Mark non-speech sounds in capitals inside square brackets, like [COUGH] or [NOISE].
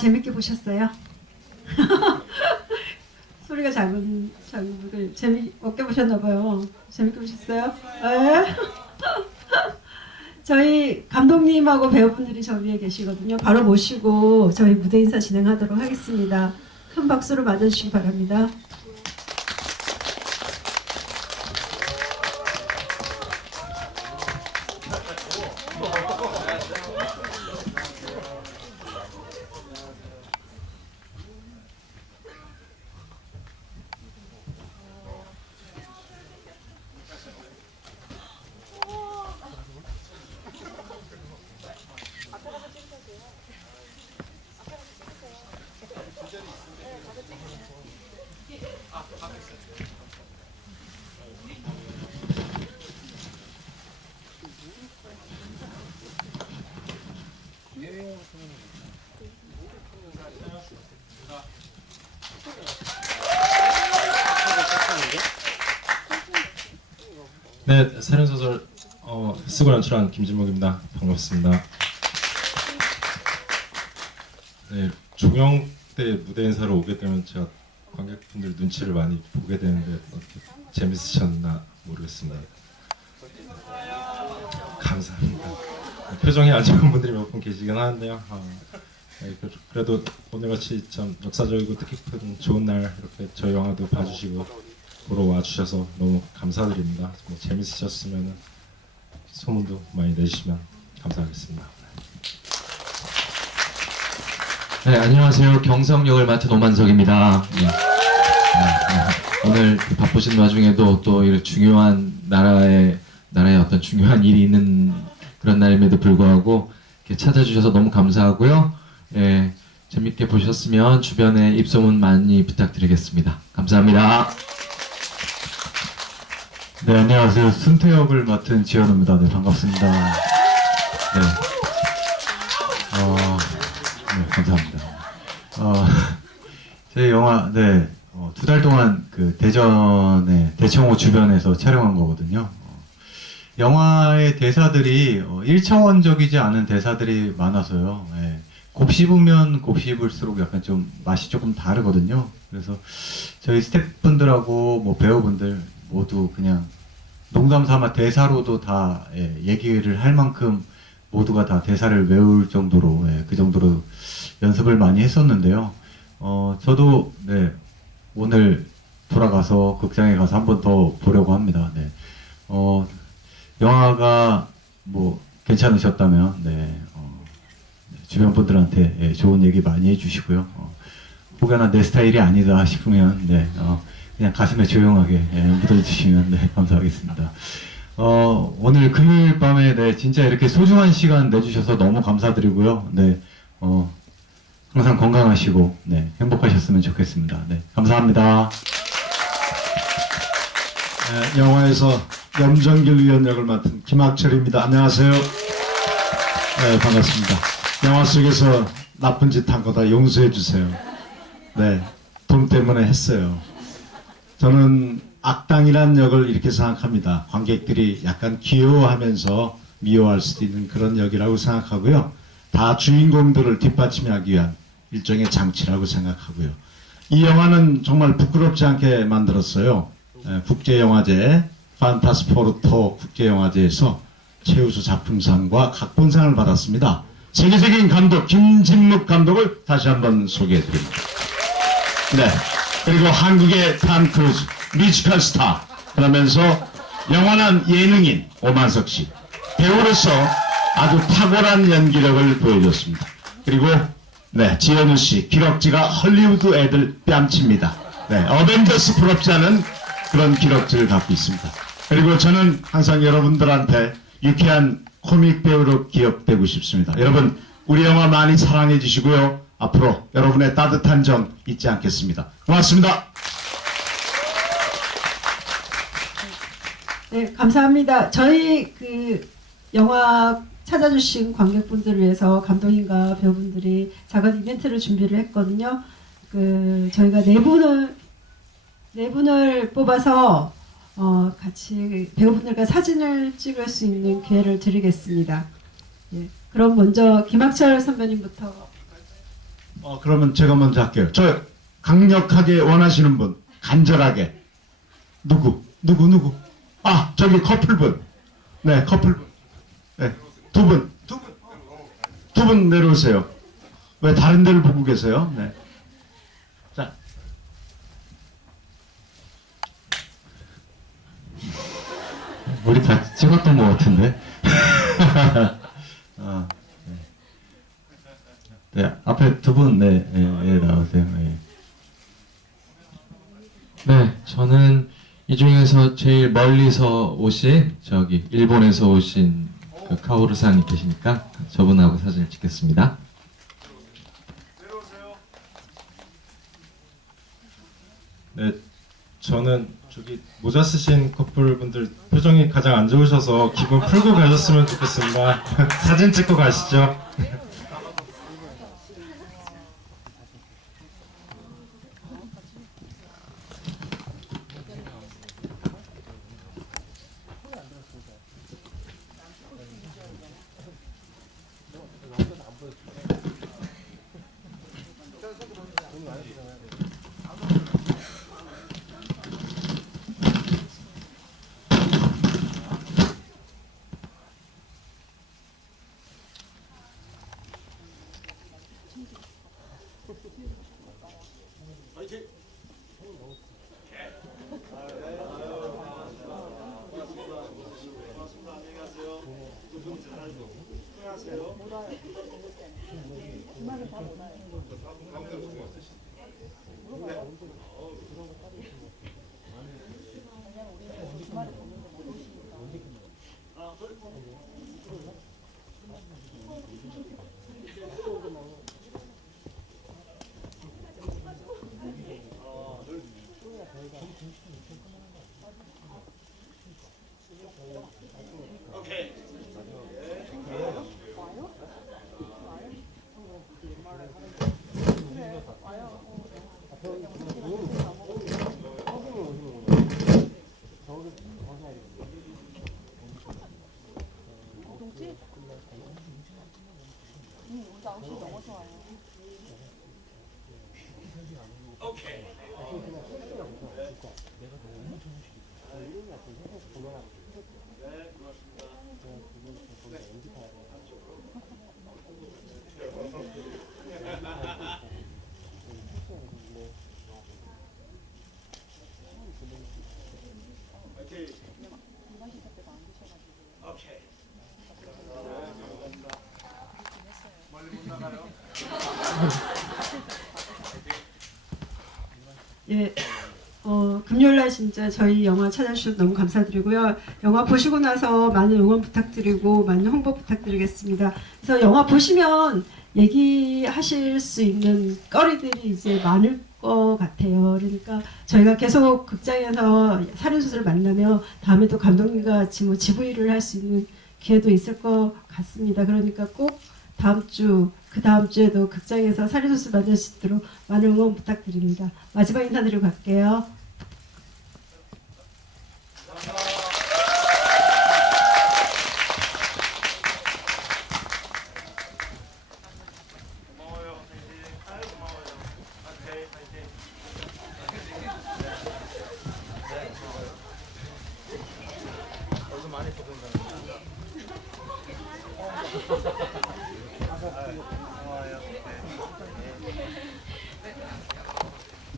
재밌게 보셨어요? [LAUGHS] 소리가 작은 작은 분들 재미 없게 보셨나 봐요. 재밌게 보셨어요? 네. [LAUGHS] 저희 감독님하고 배우분들이 저 위에 계시거든요. 바로 모시고 저희 무대 인사 진행하도록 하겠습니다. 큰 박수로 맞아주시기 바랍니다. 네, 살인소설 어, 쓰고 연출한 김진목입니다. 반갑습니다. 네, 종영 때 무대 인사로 오게 되면 제가 관객분들 눈치를 많이 보게 되는데 어떻게 재밌으셨나 모르겠습니다. 감사합니다. 표정이 안 좋은 분들이 몇 분 계시긴 하는데요. 아, 네, 그- 그래도 오늘같이 참 역사적이고 뜻깊은 좋은 날 이렇게 저희 영화도 봐주시고 보러 와주셔서 너무 감사드립니다. 뭐 재밌으셨으면 소문도 많이 내주시면 감사하겠습니다. 네, 안녕하세요. 경성역을 맡은 오만석입니다. 예. 네, 네. 오늘 그 바쁘신 와중에도 또 이런 중요한 나라의 나라의 어떤 중요한 일이 있는 그런 날임에도 불구하고 이렇게 찾아주셔서 너무 감사하고요. 예, 재밌게 보셨으면 주변에 입소문 많이 부탁드리겠습니다. 감사합니다. 네, 안녕하세요. 순태 역을 맡은 지현우입니다. 네, 반갑습니다. 네. 어, 네, 감사합니다. 어, [LAUGHS] 제 영화, 네, 어, 두달 동안 그 대전의 대청호 주변에서 촬영한 거거든요. 어, 영화의 대사들이 어, 1차원적이지 않은 대사들이 많아서요. 예. 곱씹으면 곱씹을수록 약간 좀 맛이 조금 다르거든요. 그래서 저희 스태프분들하고 뭐 배우분들 모두 그냥 농담 삼아 대사로도 다 예, 얘기를 할 만큼 모두가 다 대사를 외울 정도로 예, 그 정도로 연습을 많이 했었는데요. 어, 저도 네, 오늘 돌아가서 극장에 가서 한 번 더 보려고 합니다. 네. 어, 영화가 뭐 괜찮으셨다면 네, 어, 주변 분들한테 예, 좋은 얘기 많이 해주시고요. 어, 혹여나 내 스타일이 아니다 싶으면 네, 어, 그냥 가슴에 조용하게 예, 묻어주시면 네, 감사하겠습니다. 어, 오늘 금요일 밤에 네, 진짜 이렇게 소중한 시간 내주셔서 너무 감사드리고요. 네, 어, 항상 건강하시고 네, 행복하셨으면 좋겠습니다. 네, 감사합니다. 네, 영화에서 염정길 위원 역을 맡은 김학철입니다. 안녕하세요. 네, 반갑습니다. 영화 속에서 나쁜 짓 한 거다 용서해 주세요. 네, 돈 때문에 했어요. 저는 악당이란 역을 이렇게 생각합니다. 관객들이 약간 귀여워하면서 미워할 수도 있는 그런 역이라고 생각하고요. 다 주인공들을 뒷받침하기 위한 일종의 장치라고 생각하고요. 이 영화는 정말 부끄럽지 않게 만들었어요. 에, 국제영화제 판타스포르토 국제영화제에서 최우수 작품상과 각본상을 받았습니다. 세계적인 감독 김진묵 감독을 다시 한번 소개해 드립니다. 네. 그리고 한국의 탐 크루즈 뮤지컬 스타 그러면서 영원한 예능인 오만석 씨 배우로서 아주 탁월한 연기력을 보여줬습니다. 그리고 네 지현우 씨 기럭지가 헐리우드 애들 뺨칩니다. 네 어벤져스 부럽지 않은 그런 기럭지를 갖고 있습니다. 그리고 저는 항상 여러분들한테 유쾌한 코믹 배우로 기억되고 싶습니다. 여러분 우리 영화 많이 사랑해 주시고요. 앞으로 여러분의 따뜻한 정 잊지 않겠습니다. 고맙습니다. 네, 감사합니다. 저희 그 영화 찾아주신 관객분들을 위해서 감독님과 배우분들이 작은 이벤트를 준비를 했거든요. 그 저희가 네 분을 네 분을 뽑아서 어, 같이 배우분들과 사진을 찍을 수 있는 기회를 드리겠습니다. 예, 그럼 먼저 김학철 선배님부터 어, 그러면 제가 먼저 할게요. 저 강력하게 원하시는 분, 간절하게. 누구? 누구, 누구? 아, 저기 커플분. 네, 커플분. 네, 두 분. 두 분. 두 분 내려오세요. 왜 다른 데를 보고 계세요? 네. 자. 우리 다 찍었던 것 같은데. 아, [LAUGHS] [LAUGHS] 네. 네, 앞에 두 분, 네, 예, 예, 나오세요. 예. 네, 저는 이 중에서 제일 멀리서 오신 저기 일본에서 오신 그 카오르상이 계시니까 저분하고 사진을 찍겠습니다. 네, 저는 저기 모자 쓰신 커플분들 표정이 가장 안 좋으셔서 기분 풀고 가셨으면 좋겠습니다. [LAUGHS] 사진 찍고 가시죠. 예, 어, 금요일 날 진짜 저희 영화 찾아주셔서 너무 감사드리고요. 영화 보시고 나서 많은 응원 부탁드리고 많은 홍보 부탁드리겠습니다. 그래서 영화 보시면 얘기하실 수 있는 거리들이 이제 많을 것 같아요. 그러니까 저희가 계속 극장에서 살인수술을 만나면 다음에 또 감독님과 같이 뭐 GV를 할수 있는 기회도 있을 것 같습니다. 그러니까 꼭 다음 주, 그 다음 주에도 극장에서 살인수술 만날 수 있도록 많은 응원 부탁드립니다. 마지막 인사드리고 갈게요.